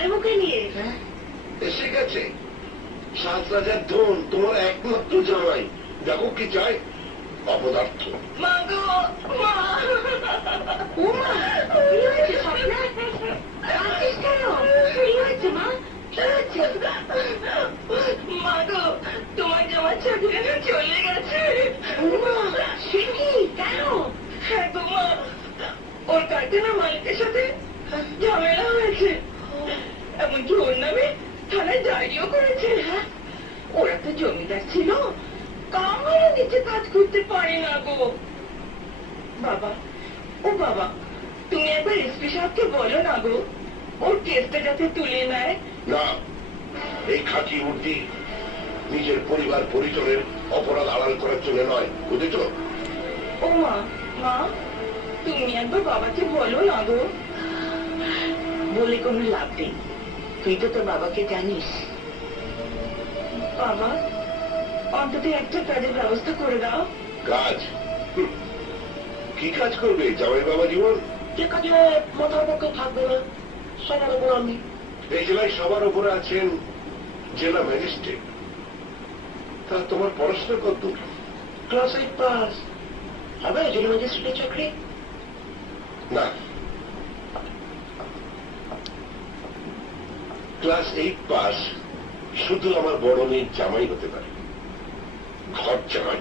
জামাই মুখে নিয়ে এসে গেছে 7,000 ধন, তোমার একমাত্র জামাই। দেখো কি চাই, অপদার্থ। মা গো, মা। ও মা, কি হয়েছে স্বপ্না? কাঁদছিস কেন? কি হয়েছে মা? কি হয়েছে? মা গো, তোমার জামাই চাকরি চলে গেছে। ও মা, সে কি? কেন? হ্যাঁ গো মা, ওর কারখানা মালিকের সাথে ঝামেলা হয়েছে। এমনকি ওর নামে থানায় ডায়েরিও করেছে। ওরা তো জমিদার ছিল, কামারে নিচে কাজ করতে পারে না গো। বাবা, ও বাবা, তুমি একবার এসপি সাহেবকে বলো না গো, ওর কেসটা যাতে তুলে নেয়। না, এই খাঁটি উর্দি নিজের পরিবার পরিজনের অপরাধ আড়াল করার জন্য নয়, বুঝেছ? ও মা, মা, তুমি একবার বাবাকে বলো না গো। বলে কোনো লাভ নেই, তুই তো তোর বাবাকে জানিস। বাবা, অন্তত একটা কাজের ব্যবস্থা করে দাও। কাজ? কি কাজ করবে জামাই বাবা জীবন? যে কাজে মাথার পক্ষে থাকবে না, সবার উপর আমি। এই জেলায় সবার উপরে আছেন জেলা ম্যাজিস্ট্রেট। তা তোমার পড়াশোনা কত? Class 8 pass. হবে জেলা ম্যাজিস্ট্রেটের চাকরি? না, ক্লাস 8 পাস শুধু আমার বড় মেয়ের জামাই হতে পারে, ঘর জামাই।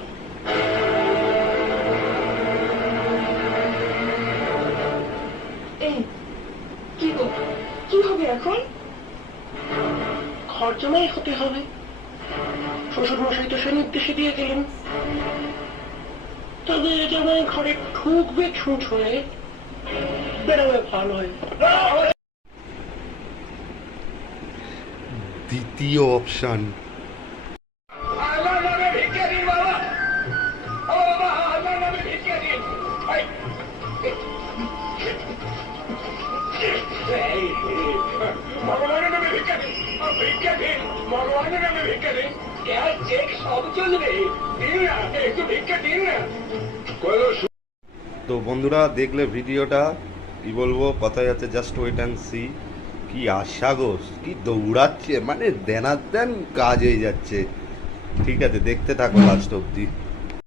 এই কি গো, কি হবে এখন? ঘর জামাই হতে হবে। শ্বশুর মশাই তো সে নির্দেশে দিয়ে গেলেন। তবে জামাই ঘরে ঢুকবে ছুঁচ হয়ে, বেরোবে ভালো হয়ে। দ্বিতীয় অপশন। ভগবানের নামে ভিক্ষা দিন, ভিক্ষা দিন, ভগবানের নামে ভিক্ষা দিন। সব চলবে, দিন না, একটু ভিক্ষা দিন না। তো বন্ধুরা, দেখলে ভিডিওটা, কি বলবো, কথায় আছে জাস্ট ওয়েট অ্যান্ড সি। কি আশা গো, কি দৌড়াচ্ছে, মানে দেনার দেন কাজ হয়ে যাচ্ছে। ঠিক আছে, দেখতে থাকো লাস্ট অব্দি।